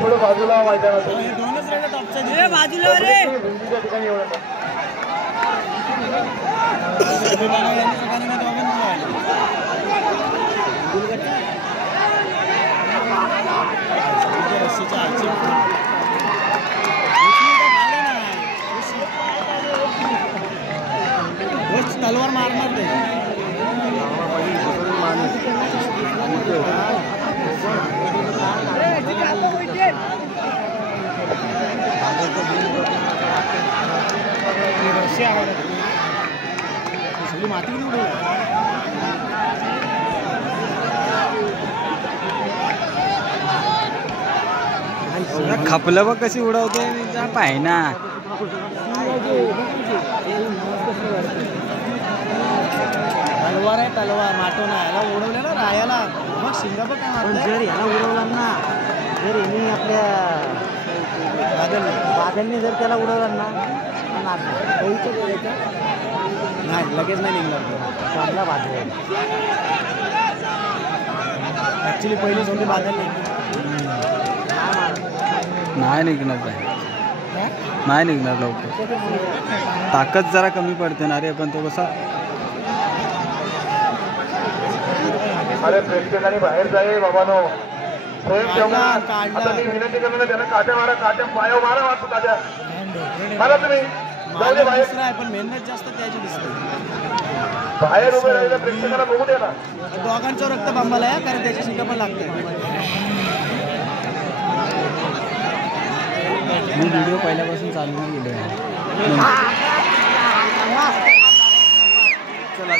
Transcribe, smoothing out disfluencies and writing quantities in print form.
थोडं बाजूला मैदानातून दोनच रेड टॉपच्या बाजूला रे भिंतीच्या ठिकाणी येऊ नका. तलवार मारणार ते सगळी माती खपलं बघ कशी उडवते पाय ना. तलवार आहे तलवार माटो ना याला उडवलं ना रायाला मग शिंगा बघ जर याला उडवला ना जर यांनी आपल्या बादलने जर त्याला उडवला ना नाही लगेच नाही निघणार चांगला बादल ॲक्च्युली पहिली सोडली बादल नाही निघणार नाही निघणार लवकर. ताकद जरा कमी पडते ना रे पण तो कसा. अरे प्रेक्षकांनी बाहेर जाईल बाबानो. आता मी विनंती करणार त्यांना काट्या मारा काट्या पाया मारा वाटतो काट्या मारा तुम्ही जाऊ दे बाहेर. पण मेहनत जास्त त्याची दिसते बाहेर उभे राहिलं प्रेक्षकांना बघू दे ना. दोघांचं रक्त बांबाला आहे कारण त्याची शिंगा पण लागते. मी व्हिडिओ पहिल्यापासून चालू नाही केले. चला